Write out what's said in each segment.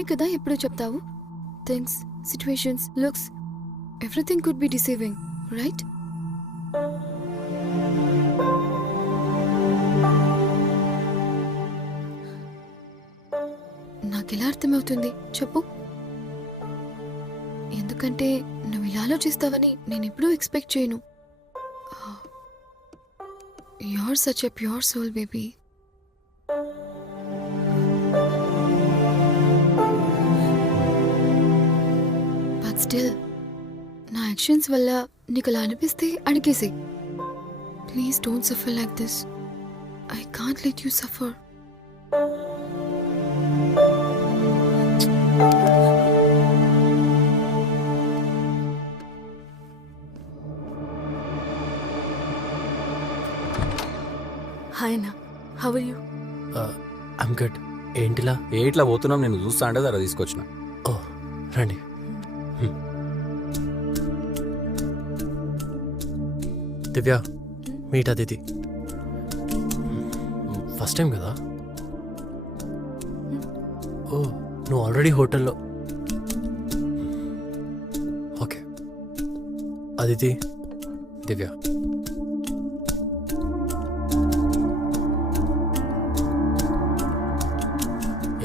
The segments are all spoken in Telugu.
నువ్వే కదా ఎప్పుడూ చెప్తావు, things, situations, looks, everything could be deceiving, right? నాకెలా అర్థమవుతుంది చెప్పు? ఎందుకంటే నువ్వు ఇలా ఆలోచిస్తావని నేను ఎప్పుడూ ఎక్స్పెక్ట్ చేయను. You are such a pure soul baby. But still నా యాక్షన్స్ వల్ల నీకు అలా అనిపిస్తే అడిగేసే. Please don't suffer like this. I can't let you suffer. Hi అన్న, how are you? I'm good. ఏంటిలా ఇట్లా పోతున్నాం, నేను చూస్తా అంటే అలా తీసుకొచ్చిన. ఓ రండి. Divya, meet Aditi. First time కదా? ఓ, నువ్వు ఆల్రెడీ హోటల్లో. ఓకే. అదితి, దివ్య.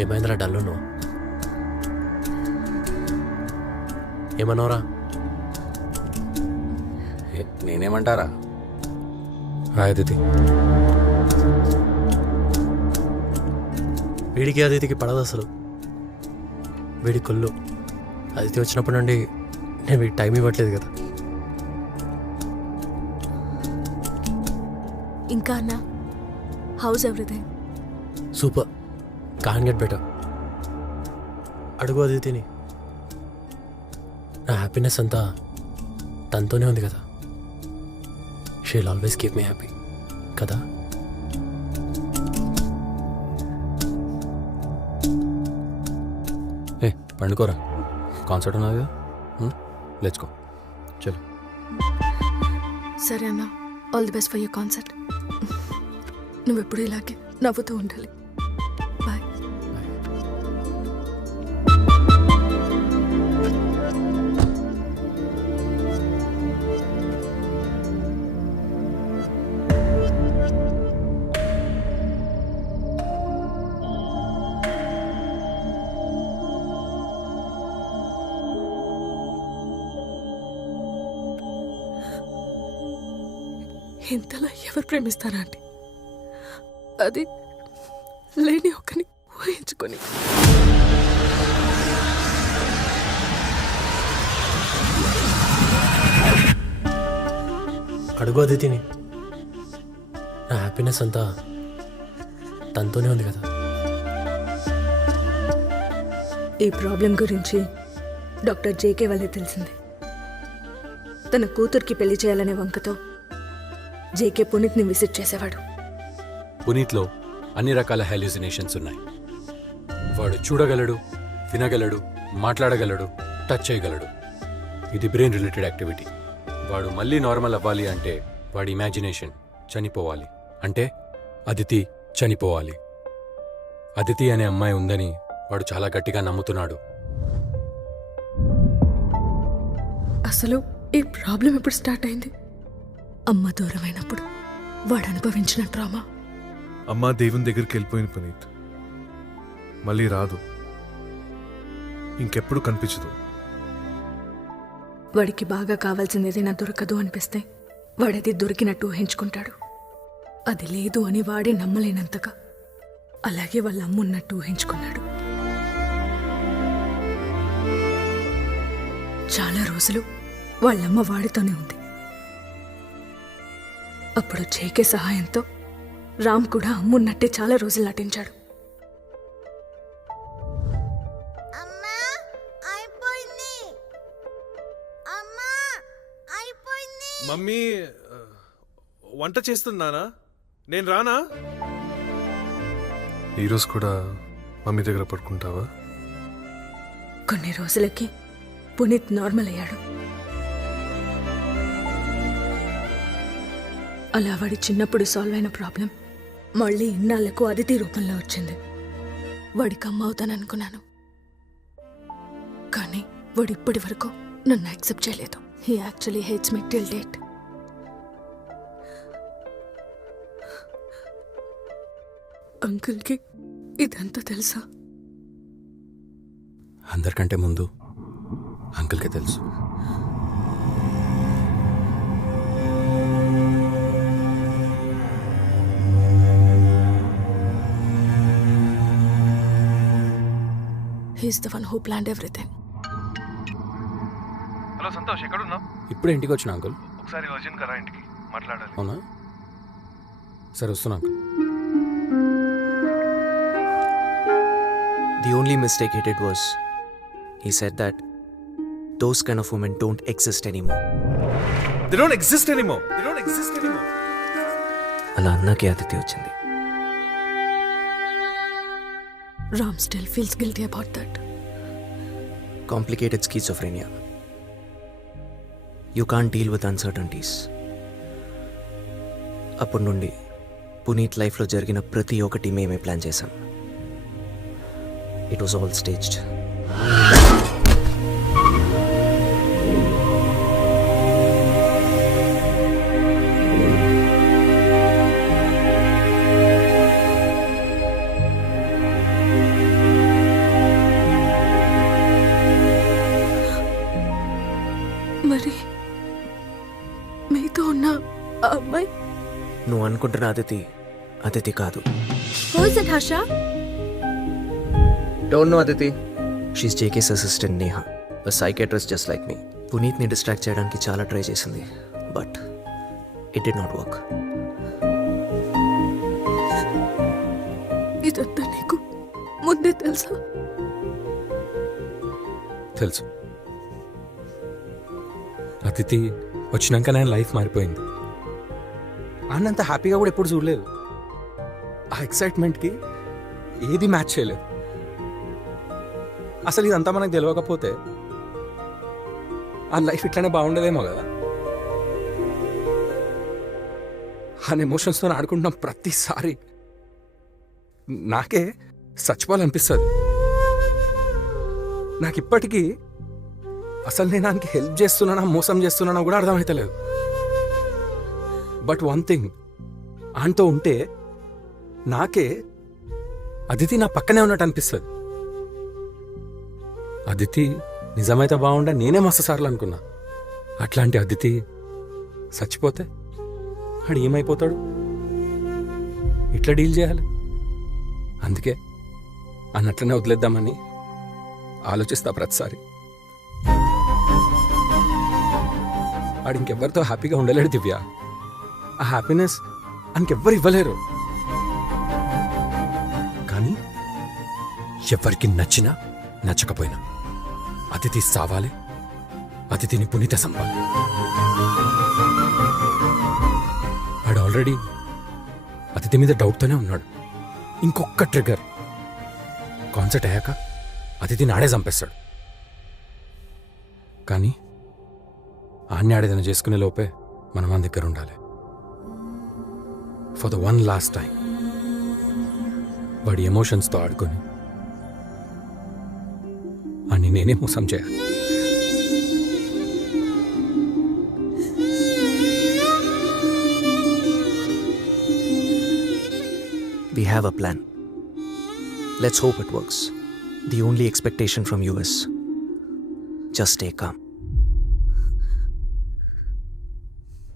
ఏమైందిరా డల్లు నువ్వు? ఏమన్నావురా? నేనేమంటారా? హాయ్ అదితి. వీడికి అదితికి పడదు అసలు. వీడి కొల్లు. అదితి వచ్చినప్పటి నుండి నేను వీడికి టైం ఇవ్వట్లేదు కదా. ఇంకా అన్న, how's everything? Super, can get better. అడుగు అదితిని. నా హ్యాపీనెస్ అంతా తనతోనే ఉంది కదా. She will always keep me happy కదా. ఏ పండుకోరా, కాన్సర్ట్ ఉన్నది కదా, లెట్స్ గో. చలో. సరే అన్న, all the best for your concert. నువ్వు ఎప్పుడు ఇలాగే నవ్వుతూ ఉండాలి. బాయ్. ఇంతలా ఎవరు ప్రేమిస్తారా అండి? అది లేని ఒక్కని ఊహించుకొని. అడుగు అదితిని. నా హ్యాపీనెస్ అంతా తనతోనే ఉంది కదా. ఈ ప్రాబ్లం గురించి డాక్టర్ జేకే వల్లే తెలిసింది. తన కూతురికి పెళ్లి చేయాలనే వంకతో జేకే పునీత్ని విజిట్ చేసేవాడు. పునీత్లో అన్ని రకాల హాల్యూసినేషన్స్ ఉన్నాయి. వాడు చూడగలడు, వినగలడు, మాట్లాడగలడు, టచ్ చేయగలడు. ఇది బ్రెయిన్ రిలేటెడ్ యాక్టివిటీ. వాడు మళ్ళీ నార్మల్ అవ్వాలి అంటే వాడి ఇమాజినేషన్ చనిపోవాలి. అంటే అదితి చనిపోవాలి. అదితి అనే అమ్మాయి ఉందని వాడు చాలా గట్టిగా నమ్ముతున్నాడు. అసలు ఈ ప్రాబ్లం ఎప్పుడు స్టార్ట్ అయింది? అమ్మ దూరమైనప్పుడు వాడు అనుభవించిన డ్రామా. అమ్మా దేవుని దగ్గరికి వెళ్ళిపోయింది పునీత్. మళ్ళీ రాదు, ఇంకెప్పుడు కనిపించదు. వాడికి బాగా కావాల్సింది ఏదైనా దొరకదు అనిపిస్తే వాడది దొరికినట్టు ఊహించుకుంటాడు. అది లేదు అని వాడే నమ్మలేనంతగా అలాగే వాళ్ళ అమ్మ ఉన్నట్టు ఊహించుకున్నాడు. చాలా రోజులు వాళ్ళమ్మ వాడితోనే ఉంది. అప్పుడు జేకే సహాయంతో రామ్ కూడా అమ్మున్నట్టే చాలా రోజులు నటించాడు. మమ్మీ వంట చేస్తున్నానా? నేను రానా? ఈరోజు కూడా మమ్మీ దగ్గర పడుకుంటావా? కొన్ని రోజులకి పునీత్ నార్మల్ అయ్యాడు. అలా వాడి చిన్నప్పుడు సాల్వ్ అయిన ప్రాబ్లం మళ్ళీ ఇన్నాళ్లకు అదితి రూపంలో వచ్చింది. వాడికి అమ్మ అవుతాననుకున్నాను, కానీ వాడు ఇప్పటి వరకు నన్ను యాక్సెప్ట్ చేయలేదు. He actually hates me till date. అంకుల్కి ఇదంతా తెలుసా? అందరికంటే ముందు అంకుల్కే తెలుసు. He's the one who planned everything. Hello Santosh, ఎక్కడున్నా? ఇప్పుడే ఇంటికి వచ్చిన అంకుల్. ఒకసారి అర్జున్ కరా ఇంటికి మాట్లాడాలి. అవునా? సరే వస్తున్నా uncle. The only mistake he did was he said that those kind of women don't exist anymore. They don't exist anymore. They don't exist anymore. అలా అన్నాకే అతిథి వచ్చింది. Ram still feels guilty about that. Complicated schizophrenia. You can't deal with uncertainties. అప్పటి నుండి పునీత్ లైఫ్లో జరిగిన ప్రతి ఒక్కటి మేమే ప్లాన్ చేశాం. It was all staged. మరి మీతో ఉన్న ఆ అమ్మాయి? నువ్వు అనుకుంటున్న అదితి కాదు. Who is it, Harsha? Don't know Aditi. She's JK's assistant Neha, a psychiatrist just like me. పునీత్ని డిస్ట్రాక్ట్ చేయడానికి చాలా ట్రై చేసింది, but it did not work. ఇదంతా నీకు ముందే తెలుసా? తెలుసు. అతిథి వచ్చినాక నేను లైఫ్ మారిపోయింది. అన్నంత హ్యాపీగా కూడా ఎప్పుడు చూడలేదు. ఆ ఎక్సైట్మెంట్కి ఏది మ్యాచ్ చేయలేదు. అసలు ఇదంతా మనకు తెలియకపోతే ఆ లైఫ్ ఇట్లానే బాగుండేదేమో కదా. ఆ ఎమోషన్స్తో ఆడుకుంటున్న ప్రతిసారి నాకే చచ్చిపోవాలనిపిస్తుంది. నాకు ఇప్పటికీ అసలు నేను దానికి హెల్ప్ చేస్తున్నానా మోసం చేస్తున్నానా కూడా అర్థమవుతలేదు. బట్ వన్ థింగ్, ఆయనతో ఉంటే నాకే అదితి నా పక్కనే ఉన్నట్టు అనిపిస్తుంది. అదితి నిజమైతే బాగుండా నేనే మస్తు సార్లు అనుకున్నా. అట్లాంటి అదితి చచ్చిపోతే వాడు ఏమైపోతాడు? ఇట్లా డీల్ చేయాలి. అందుకే అన్నట్లనే వదిలేద్దామని ఆలోచిస్తా ప్రతిసారి. వాడు ఇంకెవ్వరితో హ్యాపీగా ఉండలేడు దివ్య. ఆ హ్యాపీనెస్ ఆయనకెవ్వరు ఇవ్వలేరు. కానీ ఎవరికి నచ్చినా నచ్చకపోయినా అతిథి సావాలి, అతిథిని పునీత సంపాలి. వాడు ఆల్రెడీ అతిథి మీద డౌట్తోనే ఉన్నాడు. ఇంకొక ట్రిగర్ కాన్సర్ట్ అయ్యాక అతిథిని ఆడే చంపేస్తాడు. కానీ ఆన్నే ఆడేదైనా చేసుకునే లోపే మనం మన దగ్గర ఉండాలి. For the one last time వాడి ఎమోషన్స్తో ఆడుకొని అని నేనే మోసం చేయాలి. We have a plan. Let's hope it works. The only expectation from you is just stay calm.